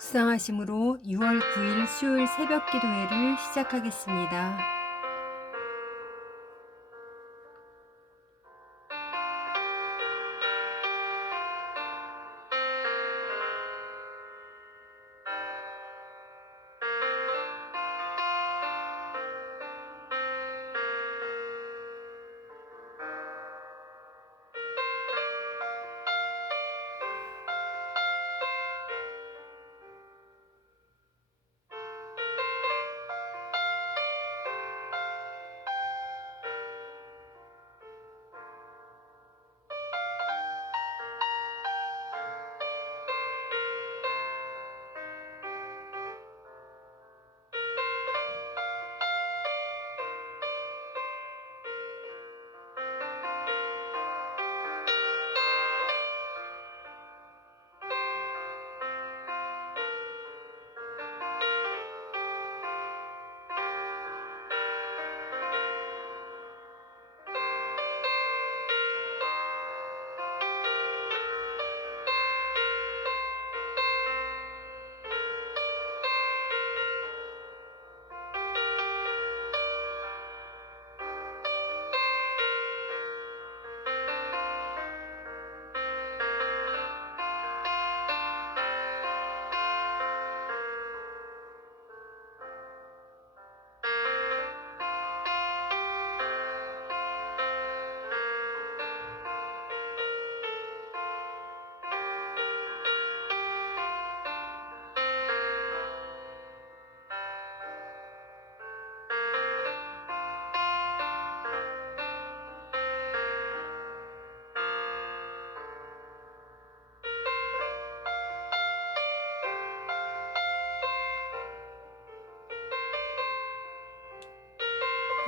묵상하심으로 6월 9일 수요일 새벽 기도회를 시작하겠습니다.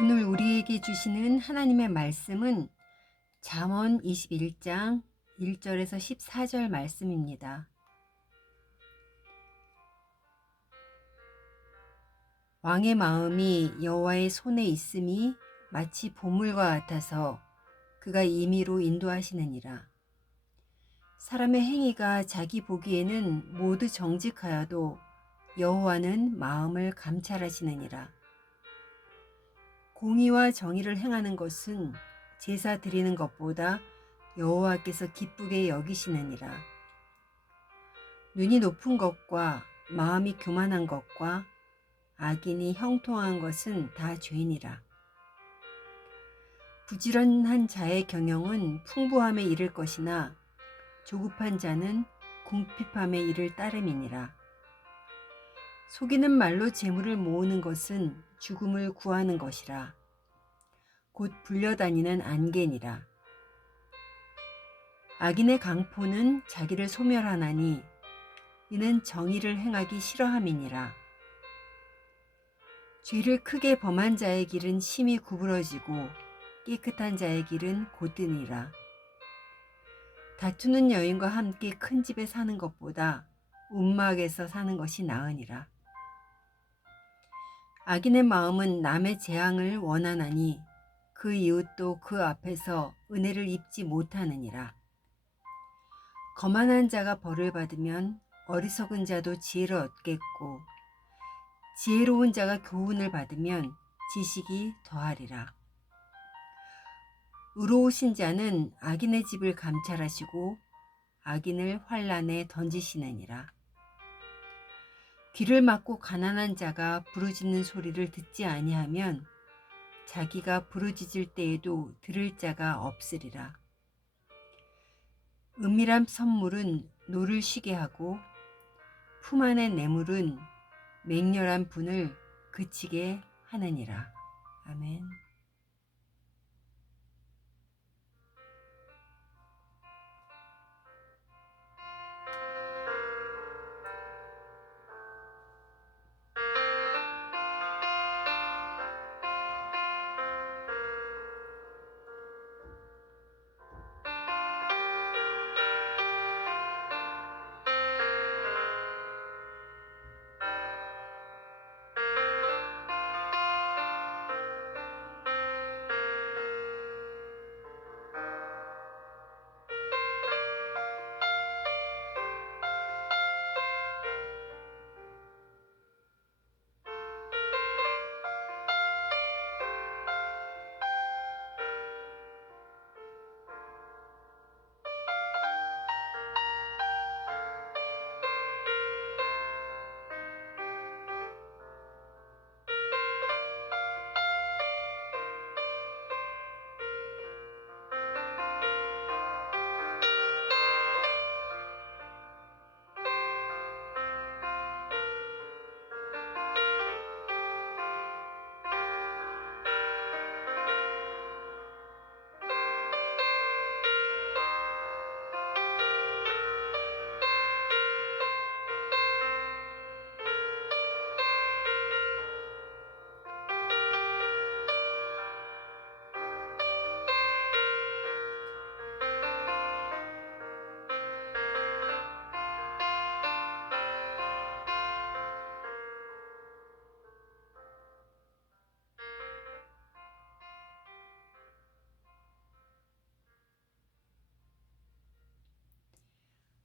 오늘 우리에게 주시는 하나님의 말씀은 잠언 21장 1절에서 14절 말씀입니다. 왕의 마음이 여호와의 손에 있음이 마치 보물과 같아서 그가 임의로 인도하시느니라. 사람의 행위가 자기 보기에는 모두 정직하여도 여호와는 마음을 감찰하시느니라. 공의와 정의를 행하는 것은 제사 드리는 것보다 여호와께서 기쁘게 여기시느니라. 눈이 높은 것과 마음이 교만한 것과 악인이 형통한 것은 다 죄니라. 부지런한 자의 경영은 풍부함에 이를 것이나 조급한 자는 궁핍함에 이를 따름이니라. 속이는 말로 재물을 모으는 것은 죽음을 구하는 것이라. 곧 불려다니는 안개니라. 악인의 강포는 자기를 소멸하나니 이는 정의를 행하기 싫어함이니라. 죄를 크게 범한 자의 길은 심히 구부러지고 깨끗한 자의 길은 곧으니라. 다투는 여인과 함께 큰 집에 사는 것보다 움막에서 사는 것이 나으니라. 악인의 마음은 남의 재앙을 원하나니 그 이웃도 그 앞에서 은혜를 입지 못하느니라. 거만한 자가 벌을 받으면 어리석은 자도 지혜를 얻겠고 지혜로운 자가 교훈을 받으면 지식이 더하리라. 의로우신 자는 악인의 집을 감찰하시고 악인을 환난에 던지시느니라. 귀를 막고 가난한 자가 부르짖는 소리를 듣지 아니하면 자기가 부르짖을 때에도 들을 자가 없으리라. 은밀한 선물은 노를 쉬게 하고 품 안의 뇌물은 맹렬한 분을 그치게 하느니라. 아멘.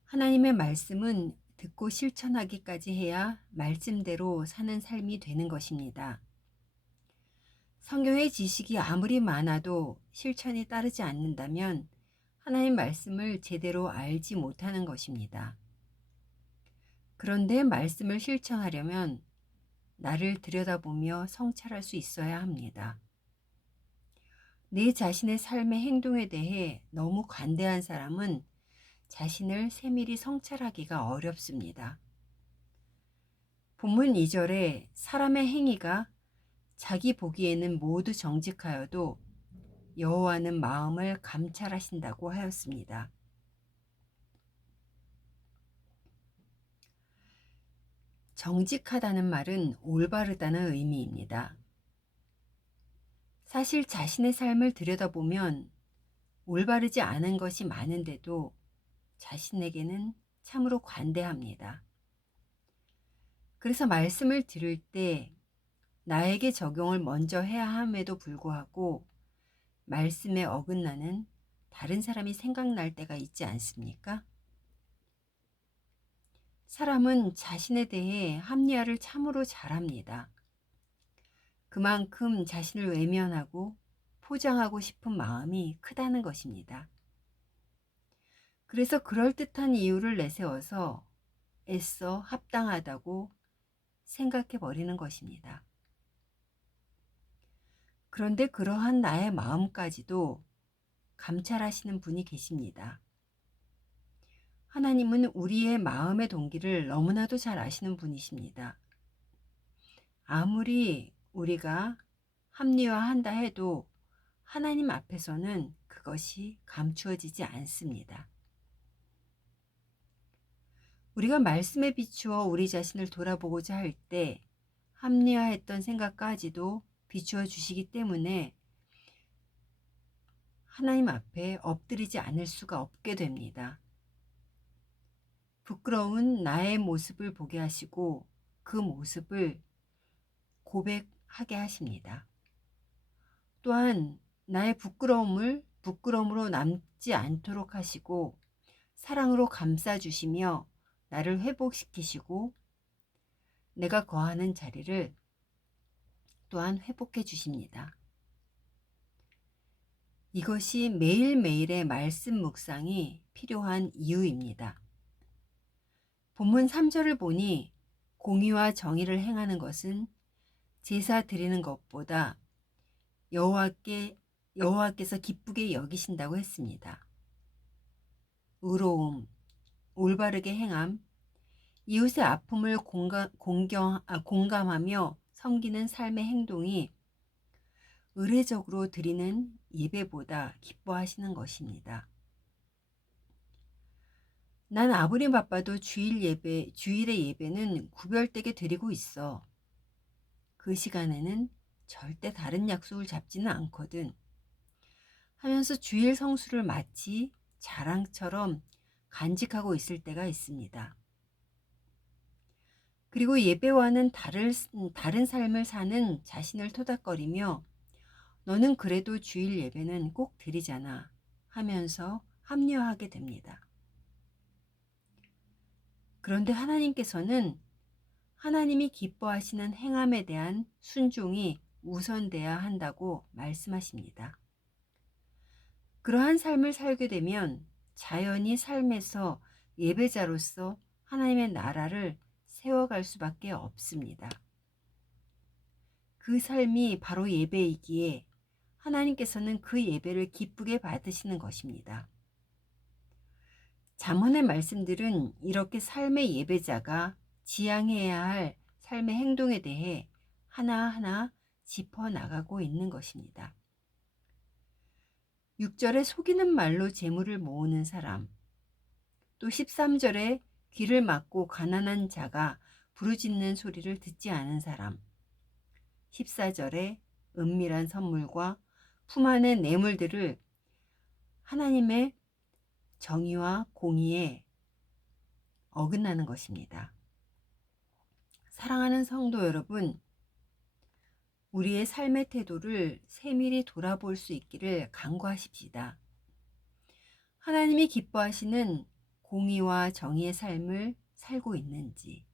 하나님의 말씀은 듣고 실천하기까지 해야 말씀대로 사는 삶이 되는 것입니다. 성경의 지식이 아무리 많아도 실천이 따르지 않는다면 하나님 말씀을 제대로 알지 못하는 것입니다. 그런데 말씀을 실천하려면 나를 들여다보며 성찰할 수 있어야 합니다. 내 자신의 삶의 행동에 대해 너무 관대한 사람은 자신을 세밀히 성찰하기가 어렵습니다. 본문 2절에 사람의 행위가 자기 보기에는 모두 정직하여도 여호와는 마음을 감찰하신다고 하였습니다. 정직하다는 말은 올바르다는 의미입니다. 사실 자신의 삶을 들여다보면 올바르지 않은 것이 많은데도 자신에게는 참으로 관대합니다. 그래서 말씀을 들을 때 나에게 적용을 먼저 해야 함에도 불구하고 말씀에 어긋나는 다른 사람이 생각날 때가 있지 않습니까? 사람은 자신에 대해 합리화를 참으로 잘합니다. 그만큼 자신을 외면하고 포장하고 싶은 마음이 크다는 것입니다. 그래서 그럴듯한 이유를 내세워서 애써 합당하다고 생각해 버리는 것입니다. 그런데 그러한 나의 마음까지도 감찰하시는 분이 계십니다. 하나님은 우리의 마음의 동기를 너무나도 잘 아시는 분이십니다. 아무리 우리가 합리화한다 해도 하나님 앞에서는 그것이 감추어지지 않습니다. 우리가 말씀에 비추어 우리 자신을 돌아보고자 할 때 합리화했던 생각까지도 비추어 주시기 때문에 하나님 앞에 엎드리지 않을 수가 없게 됩니다. 부끄러운 나의 모습을 보게 하시고 그 모습을 고백하게 하십니다. 또한 나의 부끄러움으로 남지 않도록 하시고 사랑으로 감싸주시며 나를 회복시키시고 내가 거하는 자리를 또한 회복해 주십니다. 이것이 매일매일의 말씀 묵상이 필요한 이유입니다. 본문 3절을 보니 공의와 정의를 행하는 것은 제사 드리는 것보다 여호와께서 기쁘게 여기신다고 했습니다. 의로움, 올바르게 행함, 이웃의 아픔을 공감하며 섬기는 삶의 행동이 의례적으로 드리는 예배보다 기뻐하시는 것입니다. 난 아무리 바빠도 주일의 예배는 구별되게 드리고 있어. 그 시간에는 절대 다른 약속을 잡지는 않거든. 하면서 주일 성수를 마치 자랑처럼 간직하고 있을 때가 있습니다. 그리고 예배와는 다른 삶을 사는 자신을 토닥거리며 너는 그래도 주일 예배는 꼭 드리잖아 하면서 합리화하게 됩니다. 그런데 하나님께서는 하나님이 기뻐하시는 행함에 대한 순종이 우선돼야 한다고 말씀하십니다. 그러한 삶을 살게 되면 자연히 삶에서 예배자로서 하나님의 나라를 세워갈 수밖에 없습니다. 그 삶이 바로 예배이기에 하나님께서는 그 예배를 기쁘게 받으시는 것입니다. 잠언의 말씀들은 이렇게 삶의 예배자가 지향해야 할 삶의 행동에 대해 하나하나 짚어나가고 있는 것입니다. 6절에 속이는 말로 재물을 모으는 사람, 또 13절에 귀를 막고 가난한 자가 부르짖는 소리를 듣지 않은 사람, 14절에 은밀한 선물과 품 안의 뇌물들을 하나님의 정의와 공의에 어긋나는 것입니다. 사랑하는 성도 여러분, 우리의 삶의 태도를 세밀히 돌아볼 수 있기를 간구하십시다. 하나님이 기뻐하시는 공의와 정의의 삶을 살고 있는지,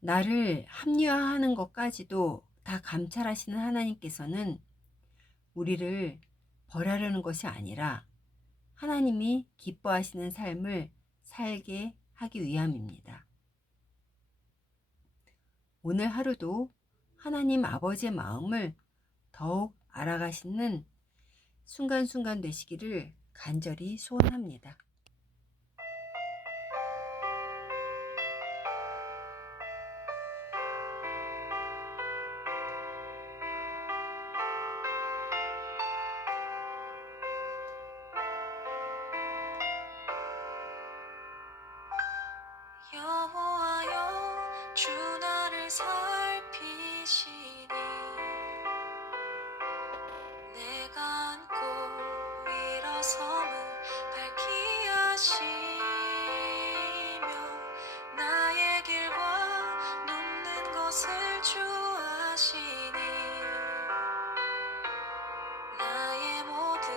나를 합리화하는 것까지도 다 감찰하시는 하나님께서는 우리를 벌하려는 것이 아니라 하나님이 기뻐하시는 삶을 살게 하기 위함입니다. 오늘 하루도 하나님 아버지의 마음을 더욱 알아가시는 순간순간 되시기를 간절히 소원합니다. 여호와여 주 나를 살피시니 내가 앉고 일어섬을 밝히 하시며 나의 길과 눕는 것을 주 아시니 나의 모든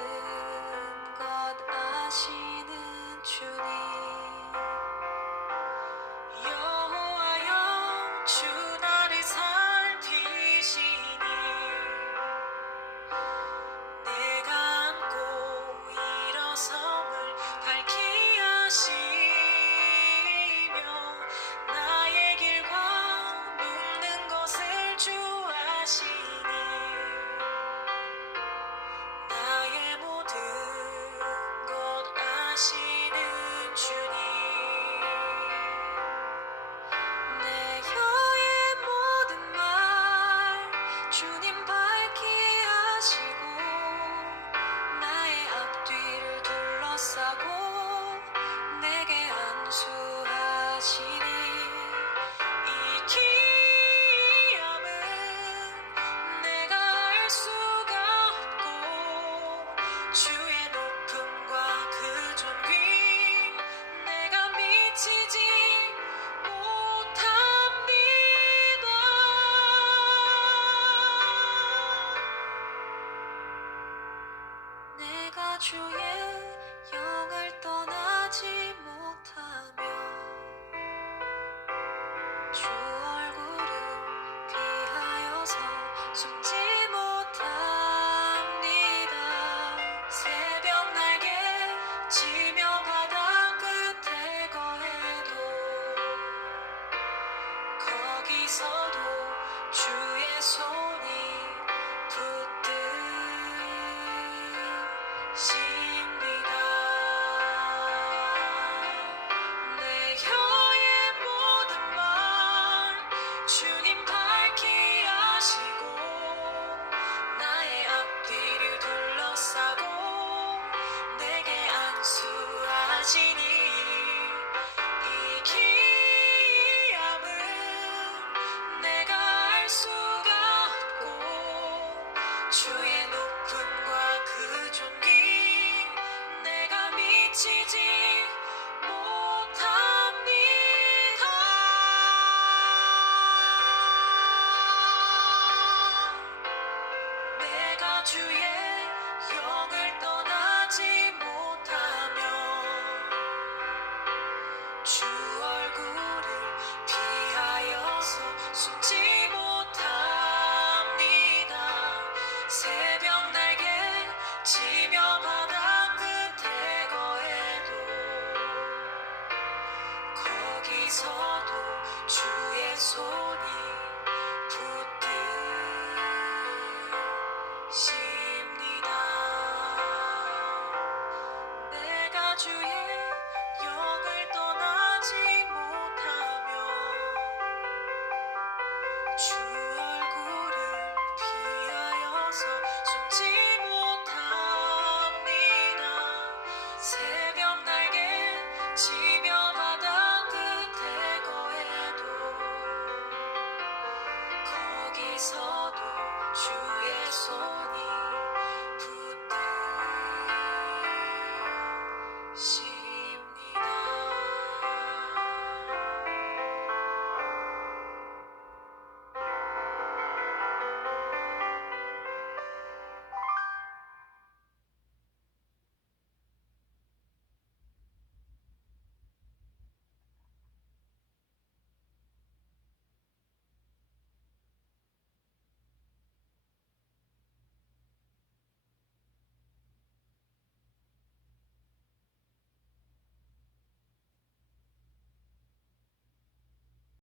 것 아시는 주님 여호와여 주 나를 살피시니 내가 앉고 일어섬을 밝히 하시며 나의 길과 눕는 것을 주 아시니 나의 모든 것 아시는 주님 내 혀의 모든 말 주님 밝히 하시고 나의 앞뒤를 둘러싸고 내게 안수하시니 이 기이함은 내가 알 수가 없고 주의 높음과 그 존귀 내가 미치지 못합니다. 내가 주의 영을 떠나지 못하며 주 얼굴을 피하여서 숨지 못합니다. 새벽 날개 지며 바다 끝에 거해도 거기서도 주의 손이 붙드십니다. 내 혀의 모든 말 주님 밝히 하시고 나의 앞뒤를 둘러싸고 내게 안수하시니 이 기이함은 내가 알 수가 없고 주의 높음과 그 존귀 내가 미치지